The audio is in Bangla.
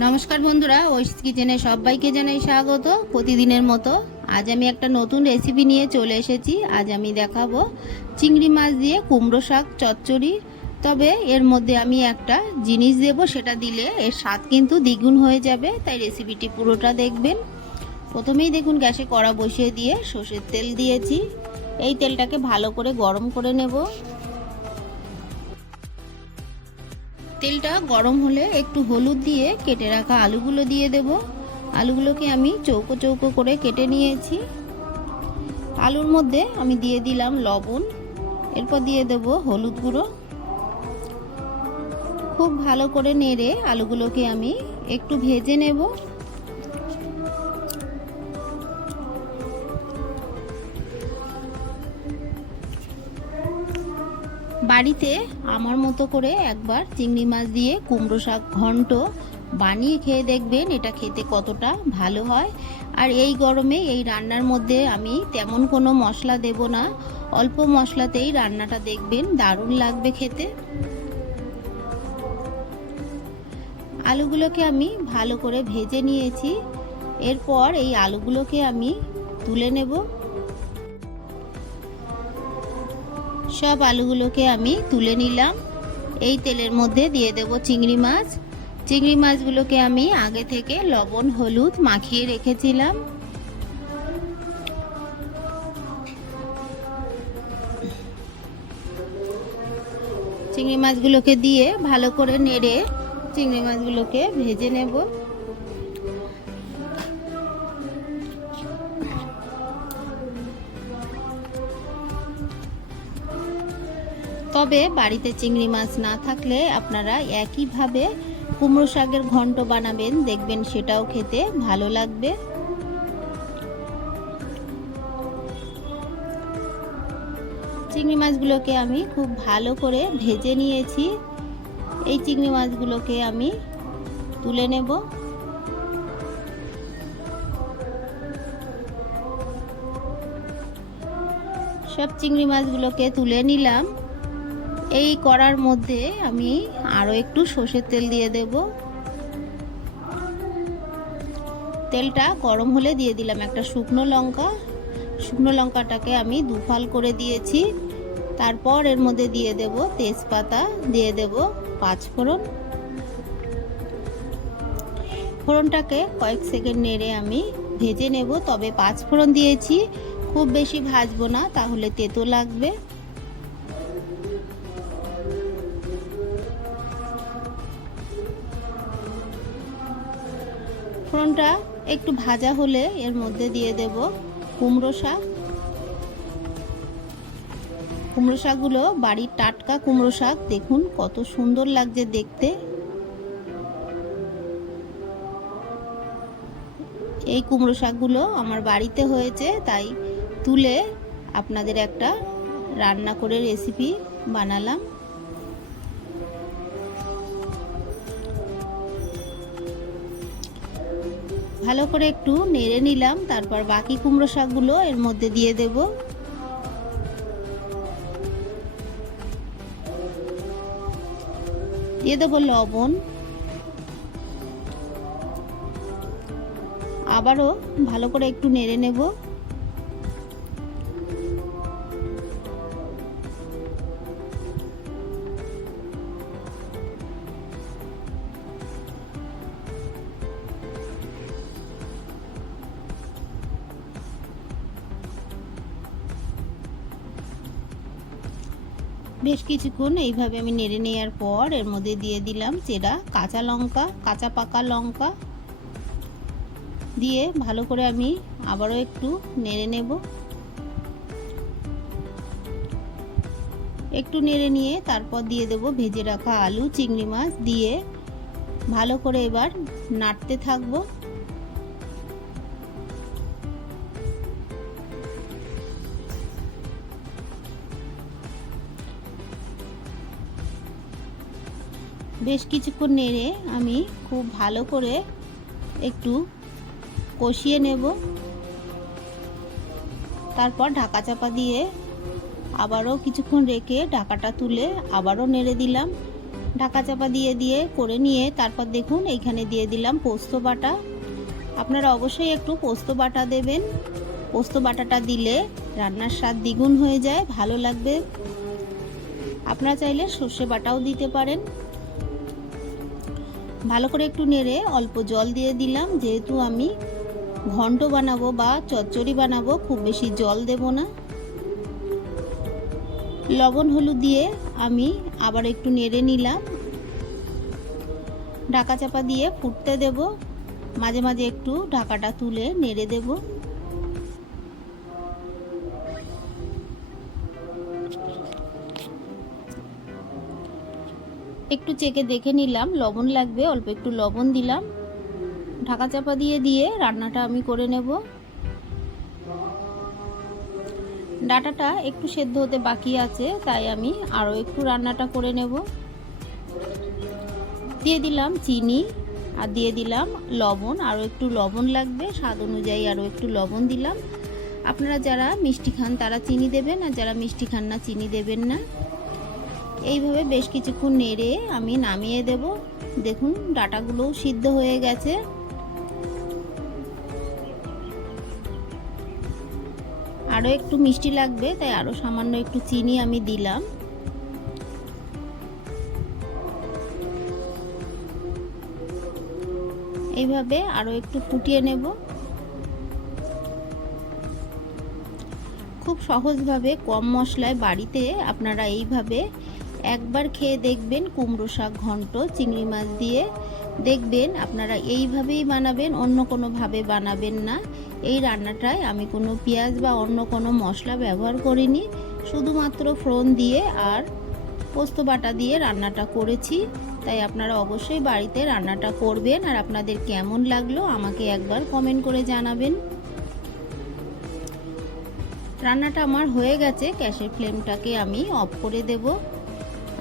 নমস্কার বন্ধুরা ওয়েস্ট কিচেনে সবাইকে জানাই স্বাগত। প্রতিদিনের মতো আজ আমি একটা নতুন রেসিপি নিয়ে চলে এসেছি। আজ আমি দেখাবো চিংড়ি মাছ দিয়ে কুমড়ো শাক চচ্চড়ি। তবে এর মধ্যে আমি একটা জিনিস দেব, সেটা দিলে এর স্বাদ কিন্তু দ্বিগুণ হয়ে যাবে, তাই রেসিপিটি পুরোটা দেখবেন। প্রথমেই দেখুন, গ্যাসে কড়া বসিয়ে দিয়ে সর্ষের তেল দিয়েছি। এই তেলটাকে ভালো করে গরম করে নেব। তেলটা গরম হলে একটু হলুদ দিয়ে কেটে রাখা আলুগুলো দিয়ে দেব। আলুগুলোকে আমি চৌকো চৌকো করে কেটে নিয়েছি। আলুর মধ্যে আমি দিয়ে দিলাম লবণ, এরপর দিয়ে দেব হলুদ গুঁড়ো। খুব ভালো করে নেড়ে আলুগুলোকে আমি একটু ভেজে নেব। বাড়িতে আমার মতো করে একবার চিংড়ি মাছ দিয়ে কুমড়ো শাক ঘন্ট বানিয়ে খেয়ে দেখবেন, এটা খেতে কতটা ভালো হয়। আর এই গরমে, এই রান্নার মধ্যে আমি তেমন কোনো মশলা দেব না। অল্প মশলাতেই রান্নাটা দেখবেন, দারুণ লাগবে খেতে। আলুগুলোকে আমি ভালো করে ভেজে নিয়েছি। এরপর এই আলুগুলোকে আমি তুলে নেব। সব আলুগুলোকে আমি তুলে নিলাম। এই তেলের মধ্যে দিয়ে দেব চিংড়ি মাছ। চিংড়ি মাছগুলোকে আমি আগে থেকে লবণ, হলুদ মাখিয়ে রেখেছিলাম। চিংড়ি মাছগুলোকে দিয়ে ভালো করে নেড়ে চিংড়ি মাছগুলোকে ভেজে নেব। তবে বাড়িতে চিংড়ি মাছ না থাকলে আপনারা একইভাবে কুমড়ো শাকের ঘন্ট বানাবেন, দেখবেন সেটাও খেতে ভালো লাগবে। চিংড়ি মাছগুলোকে আমি খুব ভালো করে ভেজে নিয়েছি। এই চিংড়ি মাছগুলোকে আমি তুলে নেব। সব চিংড়ি মাছগুলোকে তুলে নিলাম। এই কড়ার মধ্যে আমি আরও একটু সর্ষের তেল দিয়ে দেব। তেলটা গরম হলে দিয়ে দিলাম একটা শুকনো লঙ্কা। শুকনো লঙ্কাটাকে আমি দুফাল করে দিয়েছি। তারপর এর মধ্যে দিয়ে দেব তেজপাতা, দিয়ে দেব পাঁচ ফোড়ন। ফোড়নটাকে কয়েক সেকেন্ড নেড়ে আমি ভেজে নেব, তবে পাঁচ ফোড়ন দিয়েছি। খুব বেশি ভাজবো না, তাহলে তেতো লাগবে। ফোড়নটা একটু ভাজা হলে এর মধ্যে দিয়ে দেব কুমড়ো শাক। কুমড়ো শাকগুলো বাড়ির টাটকা কুমড়ো শাক, দেখুন কত সুন্দর লাগছে দেখতে। এই কুমড়ো শাকগুলো আমার বাড়িতে হয়েছে, তাই তুলে আপনাদের একটা রান্না করে রেসিপি বানালাম। ভালো করে একটু নেড়ে নিলাম, তারপর বাকি কুমড়ো শাকগুলো এর মধ্যে দিয়ে দেব। দিয়ে দেবো লবণ। আবারও ভালো করে একটু নেড়ে নেব। বেশ কিছুক্ষণ এইভাবে আমি নেড়ে নেওয়ার পর এর মধ্যে দিয়ে দিলাম চেরা কাঁচা লঙ্কা, কাঁচা পাকা লঙ্কা। দিয়ে ভালো করে আমি আবারও একটু নেড়ে নেব। একটু নেড়ে নিয়ে তারপর দিয়ে দেব ভেজে রাখা আলু, চিংড়ি মাছ। দিয়ে ভালো করে এবার নাড়তে থাকব। বেশ কিছুক্ষণ নেড়ে আমি খুব ভালো করে একটু কষিয়ে নেব। তারপর ঢাকা চাপা দিয়ে আবারও কিছুক্ষণ রেখে ঢাকাটা তুলে আবারও নেড়ে দিলাম। ঢাকা চাপা দিয়ে দিয়ে করে নিয়ে তারপর দেখুন এইখানে দিয়ে দিলাম পোস্ত বাটা। আপনারা অবশ্যই একটু পোস্ত বাটা দেবেন। পোস্ত বাটাটা দিলে রান্নার স্বাদ দ্বিগুণ হয়ে যায়, ভালো লাগবে। আপনারা চাইলে সর্ষে বাটাও দিতে পারেন। ভালো করে একটু নেড়ে অল্প জল দিয়ে দিলাম। যেহেতু আমি ঘন্ট বানাবো বা চচ্চড়ি বানাবো, খুব বেশি জল দেব না। লবণ হলুদ দিয়ে আমি আবার একটু নেড়ে নিলাম। ঢাকা চাপা দিয়ে ফুটতে দেব। মাঝে মাঝে একটু ঢাকাটা তুলে নেড়ে দেব। একটু চেকে দেখে নিলাম, লবণ লাগবে, অল্প একটু লবণ দিলাম। ঢাকা চাপা দিয়ে দিয়ে রান্নাটা আমি করে নেব। ডাটাটা একটু সেদ্ধ হতে বাকি আছে, তাই আমি আরও একটু রান্নাটা করে নেব। দিয়ে দিলাম চিনি আর দিয়ে দিলাম লবণ, আরও একটু লবণ লাগবে, স্বাদ অনুযায়ী আরও একটু লবণ দিলাম। আপনারা যারা মিষ্টি খান তারা চিনি দেবেন, আর যারা মিষ্টি খান না, চিনি দেবেন না। এইভাবে বেশ কিছুক্ষণ নেড়ে আমি নামিয়ে দেব। দেখুন ডাটাগুলোও সিদ্ধ হয়ে গেছে। আরও একটু মিষ্টি লাগবে, তাই আরও সামান্য একটু চিনি আমি দিলাম। এইভাবে আরও একটু ফুটিয়ে নেব। খুব সহজভাবে কম মশলায় বাড়িতে আপনারা এইভাবে একবার খেয়ে দেখবেন কুমড়ো শাক ঘন্ট, চিংড়ি মাছ দিয়ে দেখবেন আপনারা এইভাবেই বানাবেন, অন্য কোনোভাবে বানাবেন না। এই রান্নাটায় আমি কোনো পেঁয়াজ বা অন্য কোনো মশলা ব্যবহার করিনি, শুধুমাত্র ফোড়ন দিয়ে আর পোস্ত বাটা দিয়ে রান্নাটা করেছি। তাই আপনারা অবশ্যই বাড়িতে রান্নাটা করবেন আর আপনাদের কেমন লাগল আমাকে একবার কমেন্ট করে জানাবেন। রান্নাটা আমার হয়ে গেছে, গ্যাসের ফ্লেমটাকে আমি অফ করে দেব।